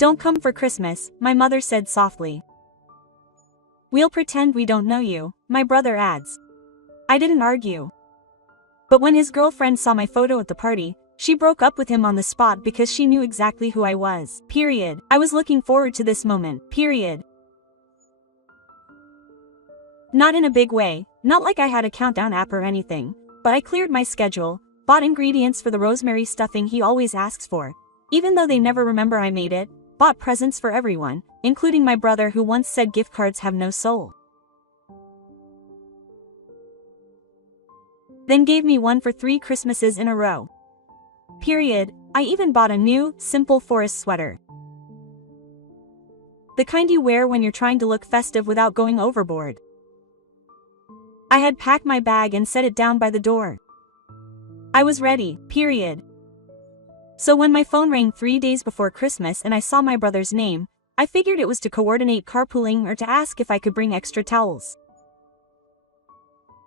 Don't come for Christmas, my mother said softly. We'll pretend we don't know you, my brother adds. I didn't argue. But when his girlfriend saw my photo at the party, she broke up with him on the spot because she knew exactly who I was. Period. I was looking forward to this moment. Period. Not in a big way, not like I had a countdown app or anything, but I cleared my schedule, bought ingredients for the rosemary stuffing he always asks for, even though they never remember I made it, bought presents for everyone, including my brother who once said gift cards have no soul. Then gave me one for 3 Christmases in a row. Period. I even bought a new, simple forest sweater. The kind you wear when you're trying to look festive without going overboard. I had packed my bag and set it down by the door. I was ready, period. So when my phone rang 3 days before Christmas and I saw my brother's name, I figured it was to coordinate carpooling or to ask if I could bring extra towels.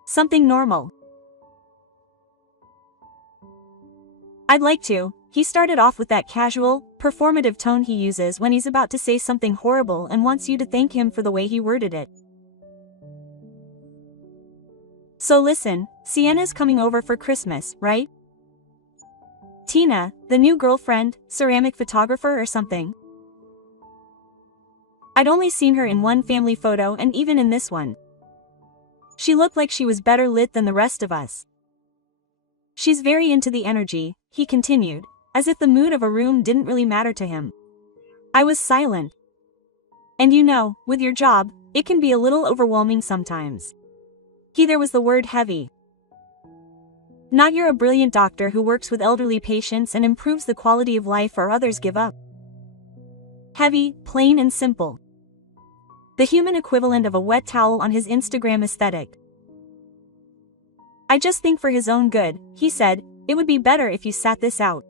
Something normal. I'd like to. He started off with that casual, performative tone he uses when he's about to say something horrible and wants you to thank him for the way he worded it. So listen, Sienna's coming over for Christmas, right? Tina, the new girlfriend, ceramic photographer or something? I'd only seen her in one family photo and even in this one. She looked like she was better lit than the rest of us. She's very into the energy, he continued, as if the mood of a room didn't really matter to him. I was silent. And you know, with your job, it can be a little overwhelming sometimes. There was the word heavy. Not you're a brilliant doctor who works with elderly patients and improves the quality of life or others give up. Heavy, plain and simple. The human equivalent of a wet towel on his Instagram aesthetic. I just think for his own good, he said, it would be better if you sat this out.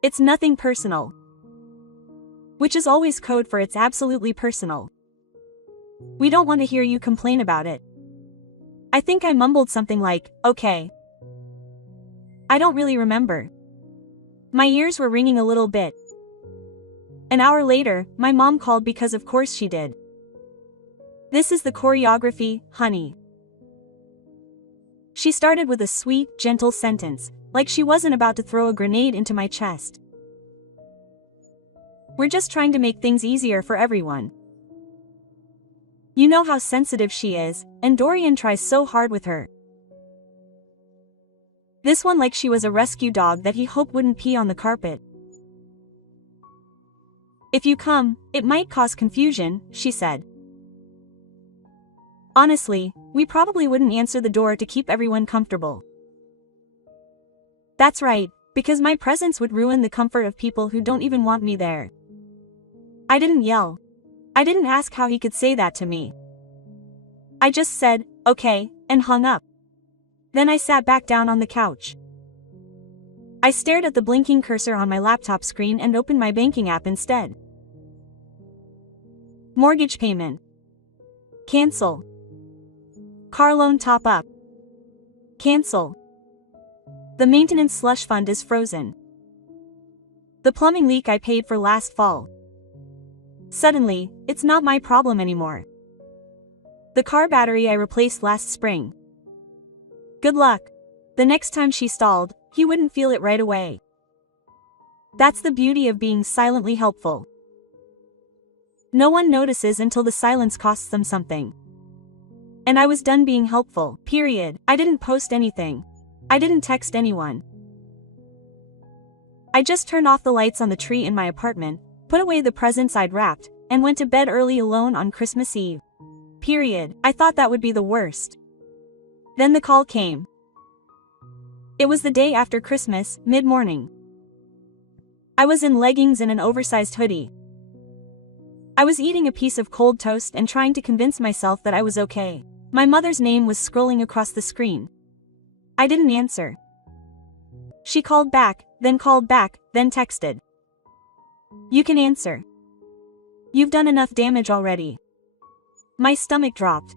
It's nothing personal. Which is always code for it's absolutely personal. We don't want to hear you complain about it. I think I mumbled something like, okay. I don't really remember. My ears were ringing a little bit. An hour later, my mom called because of course she did. This is the choreography, honey. She started with a sweet, gentle sentence, like she wasn't about to throw a grenade into my chest. We're just trying to make things easier for everyone. You know how sensitive she is, and Dorian tries so hard with her. This one like she was a rescue dog that he hoped wouldn't pee on the carpet. If you come, it might cause confusion, she said. Honestly, we probably wouldn't answer the door to keep everyone comfortable. That's right, because my presence would ruin the comfort of people who don't even want me there. I didn't yell. I didn't ask how he could say that to me. I just said, okay, and hung up. Then I sat back down on the couch. I stared at the blinking cursor on my laptop screen and opened my banking app instead. Mortgage payment. Cancel. Car loan top up. Cancel. The maintenance slush fund is frozen. The plumbing leak I paid for last fall. Suddenly, it's not my problem anymore. The car battery I replaced last spring. Good luck. The next time she stalled, he wouldn't feel it right away. That's the beauty of being silently helpful. No one notices until the silence costs them something. And I was done being helpful, period. I didn't post anything. I didn't text anyone. I just turned off the lights on the tree in my apartment, put away the presents I'd wrapped, and went to bed early alone on Christmas Eve. Period. I thought that would be the worst. Then the call came. It was the day after Christmas, mid-morning. I was in leggings and an oversized hoodie. I was eating a piece of cold toast and trying to convince myself that I was okay. My mother's name was scrolling across the screen. I didn't answer. She called back, then texted. You can answer. You've done enough damage already. My stomach dropped.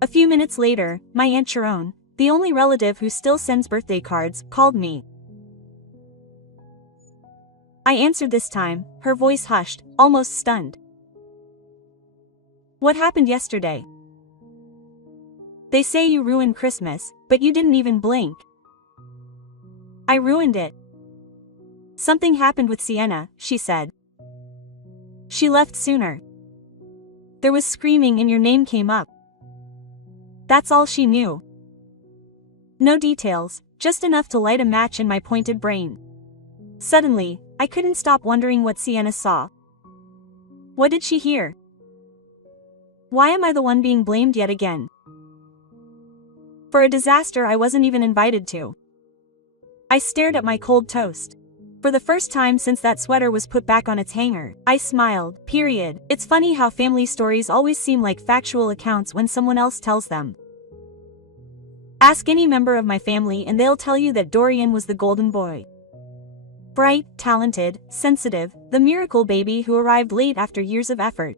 A few minutes later, my Aunt Sharon, the only relative who still sends birthday cards, called me. I answered this time, her voice hushed, almost stunned. What happened yesterday? They say you ruined Christmas, but you didn't even blink. I ruined it. Something happened with Sienna, she said. She left sooner. There was screaming and your name came up. That's all she knew. No details, just enough to light a match in my pointed brain. Suddenly, I couldn't stop wondering what Sienna saw. What did she hear? Why am I the one being blamed yet again? For a disaster I wasn't even invited to. I stared at my cold toast. For the first time since that sweater was put back on its hanger, I smiled, period. It's funny how family stories always seem like factual accounts when someone else tells them. Ask any member of my family and they'll tell you that Dorian was the golden boy. Bright, talented, sensitive, the miracle baby who arrived late after years of effort.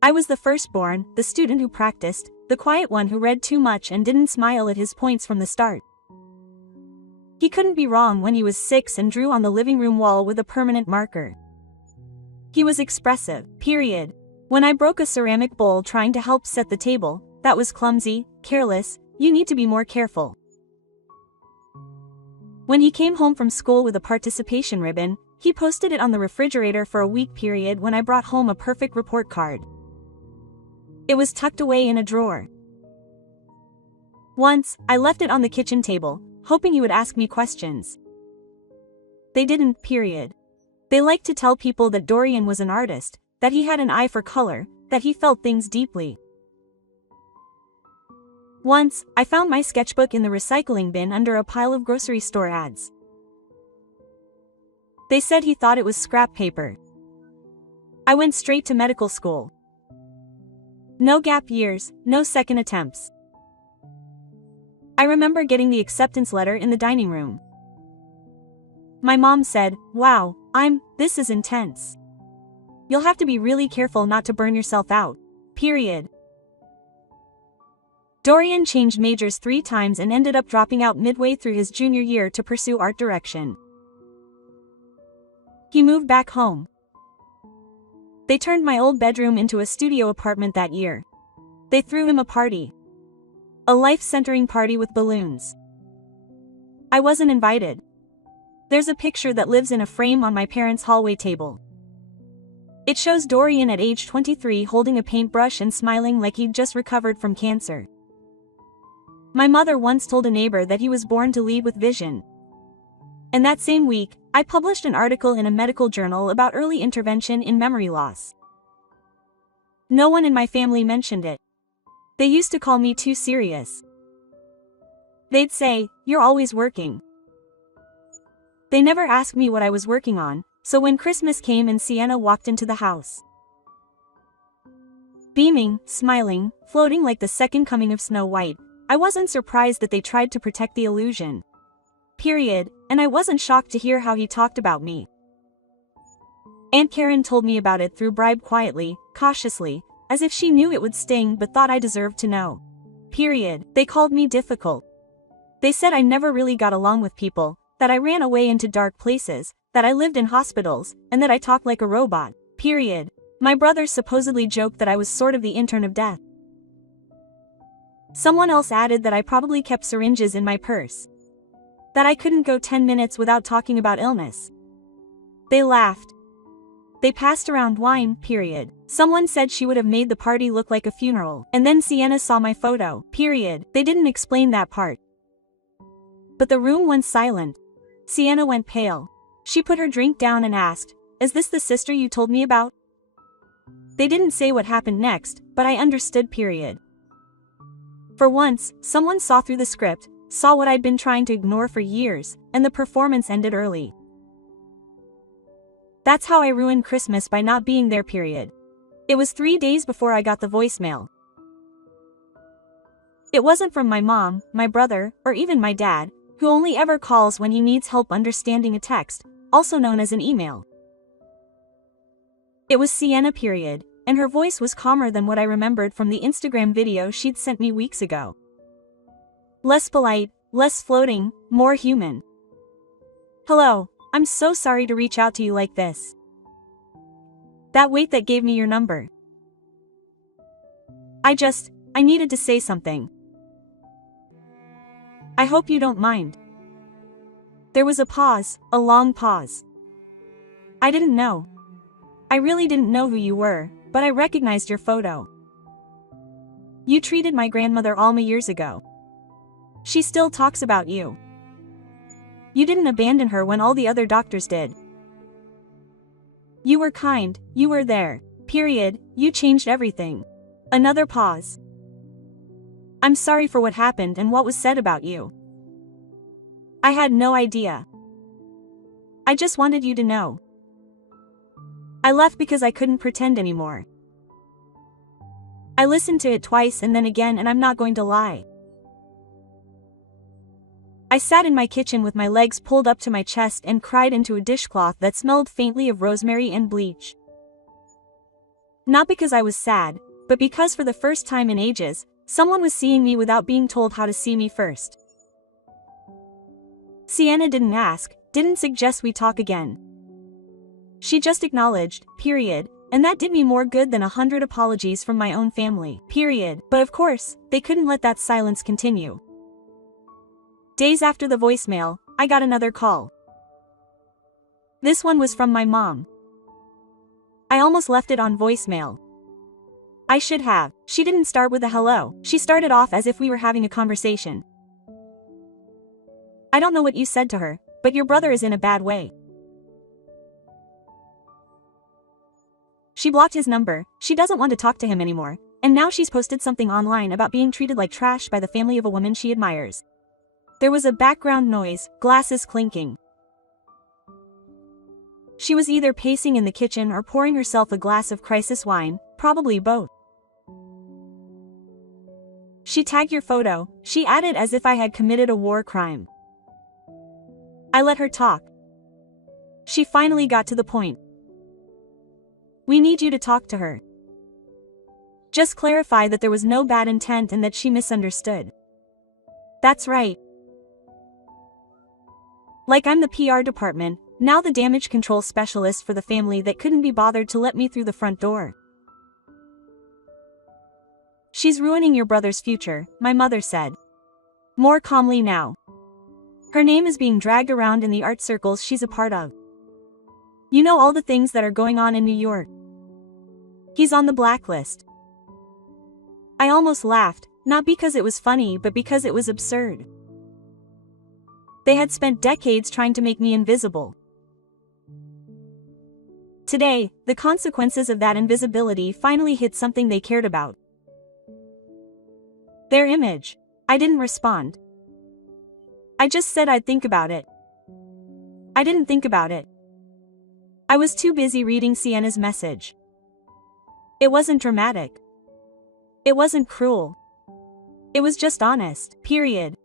I was the firstborn, the student who practiced, the quiet one who read too much and didn't smile at his points from the start. He couldn't be wrong when he was 6 and drew on the living room wall with a permanent marker. He was expressive, period. When I broke a ceramic bowl trying to help set the table, that was clumsy, careless, you need to be more careful. When he came home from school with a participation ribbon, he posted it on the refrigerator for a week period when I brought home a perfect report card. It was tucked away in a drawer. Once, I left it on the kitchen table, hoping he would ask me questions. They didn't, period. They liked to tell people that Dorian was an artist, that he had an eye for color, that he felt things deeply. Once, I found my sketchbook in the recycling bin under a pile of grocery store ads. They said he thought it was scrap paper. I went straight to medical school. No gap years, no second attempts. I remember getting the acceptance letter in the dining room. My mom said, "Wow, this is intense. You'll have to be really careful not to burn yourself out. Period." Dorian changed majors 3 times and ended up dropping out midway through his junior year to pursue art direction. He moved back home. They turned my old bedroom into a studio apartment that year. They threw him a party. A life-centering party with balloons. I wasn't invited. There's a picture that lives in a frame on my parents' hallway table. It shows Dorian at age 23 holding a paintbrush and smiling like he'd just recovered from cancer. My mother once told a neighbor that he was born to lead with vision. And that same week, I published an article in a medical journal about early intervention in memory loss. No one in my family mentioned it. They used to call me too serious. They'd say, "You're always working." They never asked me what I was working on, so when Christmas came and Sienna walked into the house, beaming, smiling, floating like the second coming of Snow White, I wasn't surprised that they tried to protect the illusion. Period, and I wasn't shocked to hear how he talked about me. Aunt Karen told me about it through bribe quietly, cautiously, as if she knew it would sting but thought I deserved to know. Period. They called me difficult. They said I never really got along with people, that I ran away into dark places, that I lived in hospitals, and that I talked like a robot. Period. My brother supposedly joked that I was sort of the intern of death. Someone else added that I probably kept syringes in my purse. That I couldn't go 10 minutes without talking about illness. They laughed. They passed around wine, period. Someone said she would have made the party look like a funeral, and then Sienna saw my photo, period. They didn't explain that part. But the room went silent. Sienna went pale. She put her drink down and asked, "Is this the sister you told me about?" They didn't say what happened next, but I understood, period. For once, someone saw through the script, saw what I'd been trying to ignore for years, and the performance ended early. That's how I ruined Christmas, by not being there, period. It was 3 days before I got the voicemail. It wasn't from my mom, my brother, or even my dad, who only ever calls when he needs help understanding a text, also known as an email. It was Sienna, period, and her voice was calmer than what I remembered from the Instagram video she'd sent me weeks ago. Less polite, less floating, more human. "Hello, I'm so sorry to reach out to you like this. That wait that gave me your number. I needed to say something. I hope you don't mind. There was a pause, a long pause. I didn't know. I really didn't know who you were, but I recognized your photo. You treated my grandmother Alma years ago. She still talks about you. You didn't abandon her when all the other doctors did. You were kind, you were there. Period, you changed everything. Another pause. I'm sorry for what happened and what was said about you. I had no idea. I just wanted you to know. I left because I couldn't pretend anymore. I listened to it twice and then again, and I'm not going to lie. I sat in my kitchen with my legs pulled up to my chest and cried into a dishcloth that smelled faintly of rosemary and bleach. Not because I was sad, but because for the first time in ages, someone was seeing me without being told how to see me first. Sienna didn't ask, didn't suggest we talk again. She just acknowledged, period, and that did me more good than 100 apologies from my own family, period. But of course, they couldn't let that silence continue. Days after the voicemail, I got another call. This one was from my mom. I almost left it on voicemail. I should have. She didn't start with a hello. She started off as if we were having a conversation. I don't know what you said to her, but your brother is in a bad way. She blocked his number, she doesn't want to talk to him anymore, and now she's posted something online about being treated like trash by the family of a woman she admires. There was a background noise, glasses clinking. She was either pacing in the kitchen or pouring herself a glass of crisis wine, probably both. She tagged your photo, she added as if I had committed a war crime. I let her talk. She finally got to the point. We need you to talk to her. Just clarify that there was no bad intent and that she misunderstood. That's right. Like I'm the PR department, now the damage control specialist for the family that couldn't be bothered to let me through the front door. She's ruining your brother's future, my mother said. More calmly now. Her name is being dragged around in the art circles she's a part of. You know all the things that are going on in New York. He's on the blacklist. I almost laughed, not because it was funny but because it was absurd. They had spent decades trying to make me invisible. Today, the consequences of that invisibility finally hit something they cared about. Their image. I didn't respond. I just said I'd think about it. I didn't think about it. I was too busy reading Sienna's message. It wasn't dramatic. It wasn't cruel. It was just honest, period.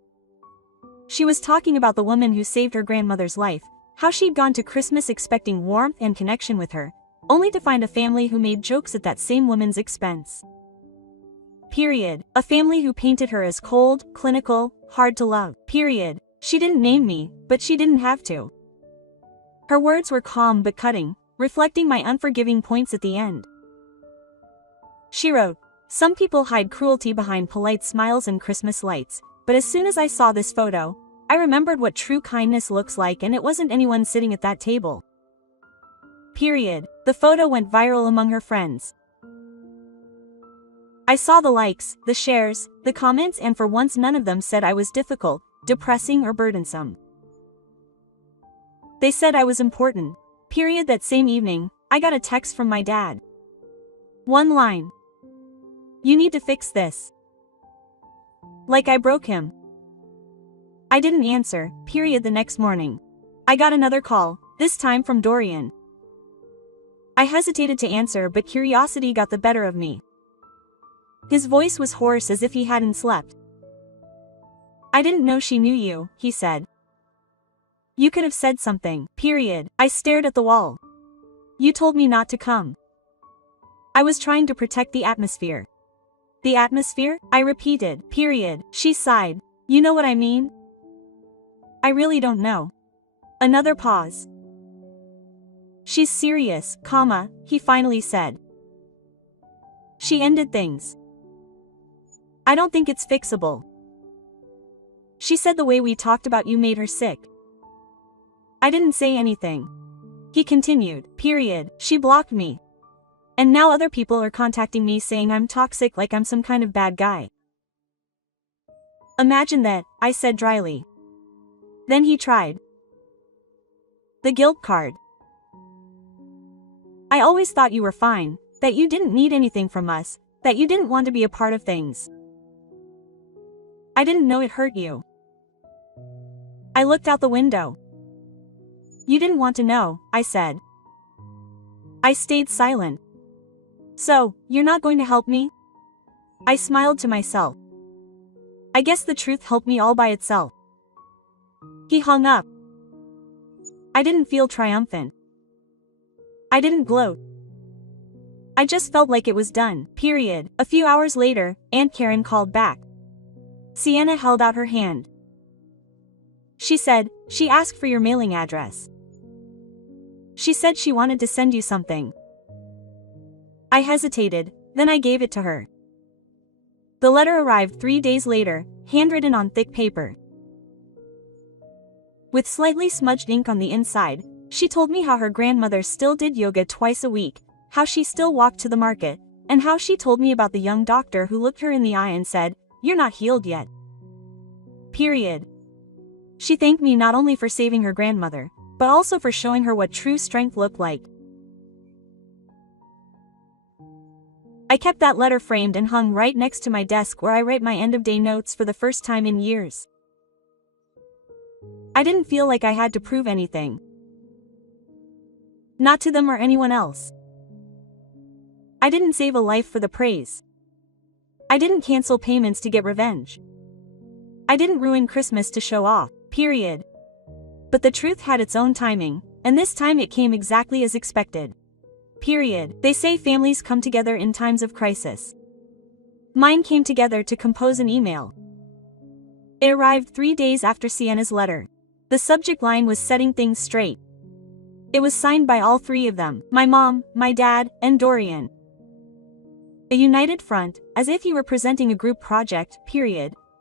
She was talking about the woman who saved her grandmother's life, how she'd gone to Christmas expecting warmth and connection with her, only to find a family who made jokes at that same woman's expense. Period. A family who painted her as cold, clinical, hard to love. Period. She didn't name me, but she didn't have to. Her words were calm but cutting, reflecting my unforgiving points at the end. She wrote, "Some people hide cruelty behind polite smiles and Christmas lights, but as soon as I saw this photo, I remembered what true kindness looks like, and it wasn't anyone sitting at that table." Period. The photo went viral among her friends. I saw the likes, the shares, the comments, and for once none of them said I was difficult, depressing, or burdensome. They said I was important. Period. That same evening, I got a text from my dad. One line. "You need to fix this." Like I broke him. I didn't answer. Period. The next morning, I got another call, this time from Dorian. I hesitated to answer, but curiosity got the better of me. His voice was hoarse as if he hadn't slept. "I didn't know she knew you," he said. "You could have said something." Period. I stared at the wall. "You told me not to come." I was trying to protect the atmosphere. "The atmosphere?" I repeated. Period. She sighed. "You know what I mean?" "I really don't know." Another pause. She's serious, he finally said. She ended things. I don't think it's fixable. She said the way we talked about you made her sick. I didn't say anything. He continued, She blocked me. And now other people are contacting me saying I'm toxic, like I'm some kind of bad guy. Imagine that, I said dryly. Then he tried. The guilt card. I always thought you were fine, that you didn't need anything from us, that you didn't want to be a part of things. I didn't know it hurt you. I looked out the window. You didn't want to know, I said. I stayed silent. So, you're not going to help me? I smiled to myself. I guess the truth helped me all by itself. He hung up. I didn't feel triumphant. I didn't gloat. I just felt like it was done, . A few hours later, Aunt Karen called back. Sienna held out her hand. She said, she asked for your mailing address. She said she wanted to send you something. I hesitated, then I gave it to her. The letter arrived 3 days later, handwritten on thick paper. With slightly smudged ink on the inside, she told me how her grandmother still did yoga twice a week, how she still walked to the market, and how she told me about the young doctor who looked her in the eye and said, "You're not healed yet." She thanked me not only for saving her grandmother, but also for showing her what true strength looked like. I kept that letter framed and hung right next to my desk where I write my end-of-day notes for the first time in years. I didn't feel like I had to prove anything. Not to them or anyone else. I didn't save a life for the praise. I didn't cancel payments to get revenge. I didn't ruin Christmas to show off, . But the truth had its own timing, and this time it came exactly as expected. They say families come together in times of crisis. Mine came together to compose an email. It arrived 3 days after Sienna's letter. The subject line was setting things straight. It was signed by all three of them, my mom, my dad, and Dorian. A united front, as if he were presenting a group project,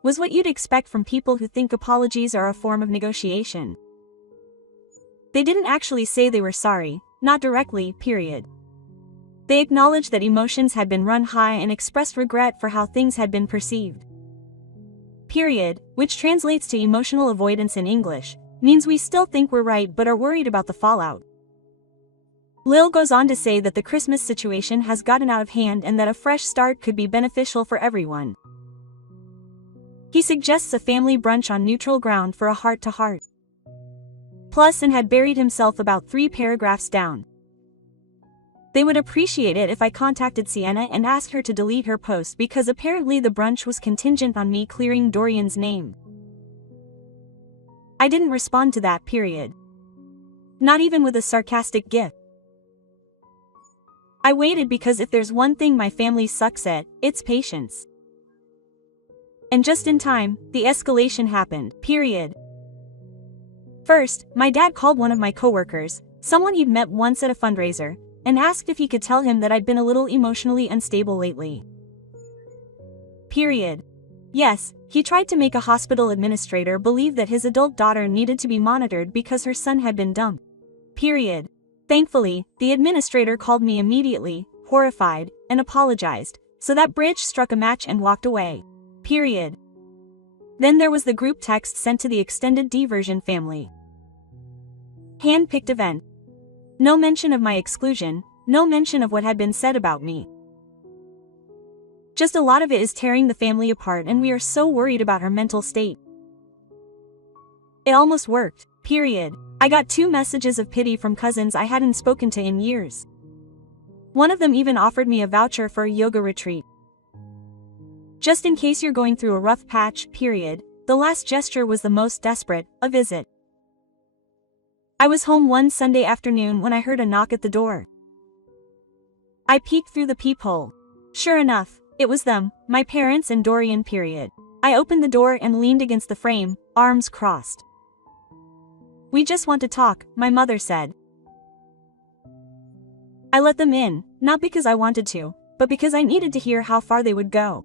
was what you'd expect from people who think apologies are a form of negotiation. They didn't actually say they were sorry, not directly, . They acknowledged that emotions had been run high and expressed regret for how things had been perceived. Which translates to emotional avoidance in English, means we still think we're right but are worried about the fallout. Lil goes on to say that the Christmas situation has gotten out of hand and that a fresh start could be beneficial for everyone. He suggests a family brunch on neutral ground for a heart-to-heart. Plus, and had buried himself about 3 paragraphs down. They would appreciate it if I contacted Sienna and asked her to delete her post because apparently the brunch was contingent on me clearing Dorian's name. I didn't respond to that, . Not even with a sarcastic gif. I waited because if there's one thing my family sucks at, it's patience. And just in time, the escalation happened, . First, my dad called one of my coworkers, someone he'd met once at a fundraiser, and asked if he could tell him that I'd been a little emotionally unstable lately. Yes, he tried to make a hospital administrator believe that his adult daughter needed to be monitored because her son had been dumped. Thankfully, the administrator called me immediately, horrified, and apologized, so that bridge struck a match and walked away. Then there was the group text sent to the extended diversion family. Hand-picked event. No mention of my exclusion, no mention of what had been said about me. Just a lot of it is tearing the family apart and we are so worried about her mental state. It almost worked, . I got 2 messages of pity from cousins I hadn't spoken to in years. One of them even offered me a voucher for a yoga retreat. Just in case you're going through a rough patch, . The last gesture was the most desperate, a visit. I was home one Sunday afternoon when I heard a knock at the door. I peeked through the peephole. Sure enough, it was them, my parents and Dorian. I opened the door and leaned against the frame, arms crossed. "We just want to talk," my mother said. I let them in, not because I wanted to, but because I needed to hear how far they would go.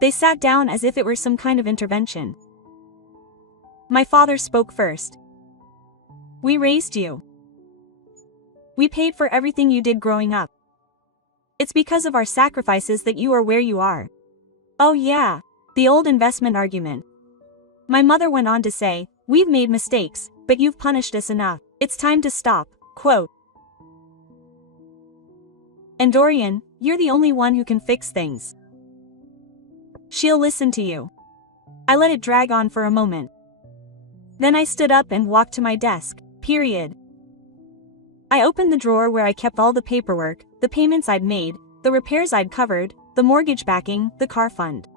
They sat down as if it were some kind of intervention. My father spoke first. We raised you. We paid for everything you did growing up. It's because of our sacrifices that you are where you are. Oh yeah, the old investment argument. My mother went on to say, we've made mistakes, but you've punished us enough. It's time to stop, quote. And Dorian, you're the only one who can fix things. She'll listen to you. I let it drag on for a moment. Then I stood up and walked to my desk, period. I opened the drawer where I kept all the paperwork, the payments I'd made, the repairs I'd covered, the mortgage backing, the car fund.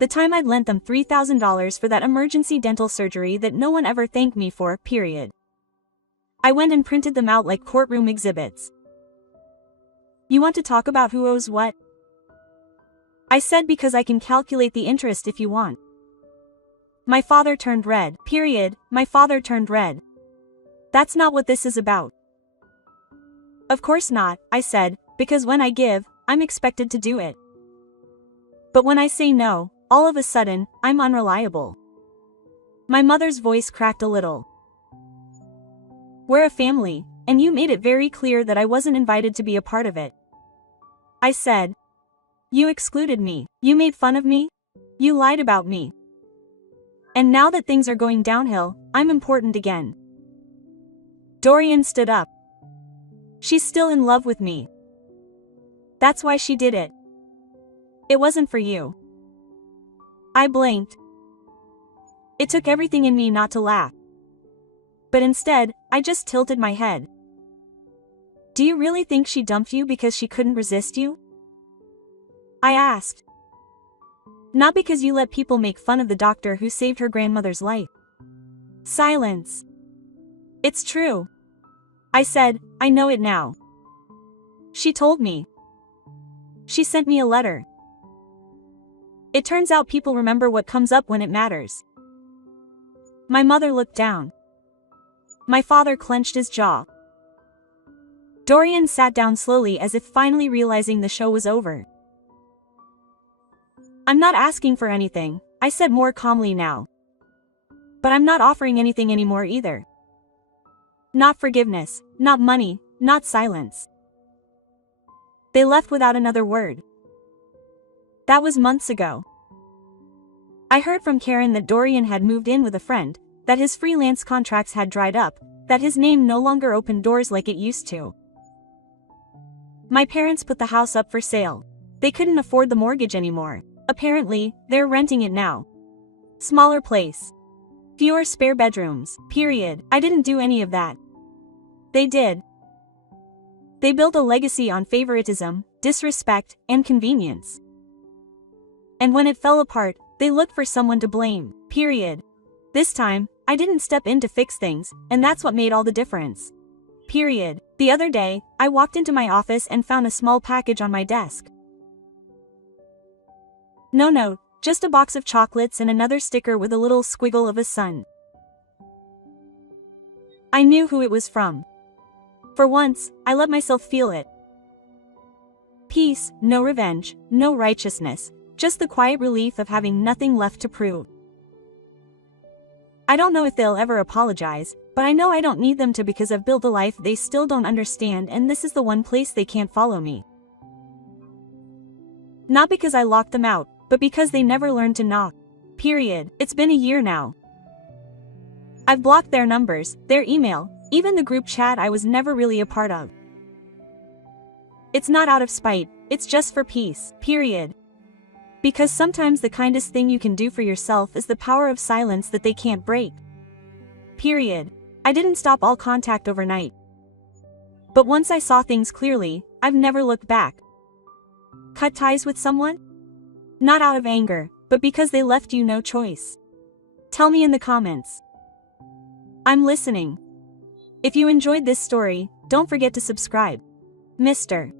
The time I'd lent them $3,000 for that emergency dental surgery that no one ever thanked me for, period. I went and printed them out like courtroom exhibits. You want to talk about who owes what? I said because I can calculate the interest if you want. My father turned red, period. My father turned red. That's not what this is about. Of course not, I said, because when I give, I'm expected to do it. But when I say no, all of a sudden, I'm unreliable. My mother's voice cracked a little. We're a family, and you made it very clear that I wasn't invited to be a part of it. I said. You excluded me. You made fun of me. You lied about me. And now that things are going downhill, I'm important again. Dorian stood up. She's still in love with me. That's why she did it. It wasn't for you. I blinked. It took everything in me not to laugh. But instead, I just tilted my head. Do you really think she dumped you because she couldn't resist you? I asked. Not because you let people make fun of the doctor who saved her grandmother's life. Silence. It's true. I said, I know it now. She told me. She sent me a letter. It turns out people remember what comes up when it matters. My mother looked down. My father clenched his jaw. Dorian sat down slowly as if finally realizing the show was over. I'm not asking for anything, I said more calmly now. But I'm not offering anything anymore either. Not forgiveness, not money, not silence. They left without another word. That was months ago. I heard from Karen that Dorian had moved in with a friend, that his freelance contracts had dried up, that his name no longer opened doors like it used to. My parents put the house up for sale. They couldn't afford the mortgage anymore. Apparently, they're renting it now. Smaller place. Fewer spare bedrooms, period. I didn't do any of that. They did. They built a legacy on favoritism, disrespect, and convenience. And when it fell apart, they looked for someone to blame, period. This time, I didn't step in to fix things, and that's what made all the difference. Period. The other day, I walked into my office and found a small package on my desk. No note, just a box of chocolates and another sticker with a little squiggle of a sun. I knew who it was from. For once, I let myself feel it. Peace, no revenge, no righteousness, just the quiet relief of having nothing left to prove. I don't know if they'll ever apologize, but I know I don't need them to because I've built a life they still don't understand, and this is the one place they can't follow me. Not because I locked them out, but because they never learned to knock. Period. It's been a year now. I've blocked their numbers, their email, even the group chat I was never really a part of. It's not out of spite, it's just for peace. Period. Because sometimes the kindest thing you can do for yourself is the power of silence that they can't break. Period. I didn't stop all contact overnight. But once I saw things clearly, I've never looked back. Cut ties with someone? Not out of anger, but because they left you no choice. Tell me in the comments. I'm listening. If you enjoyed this story, don't forget to subscribe. Mr.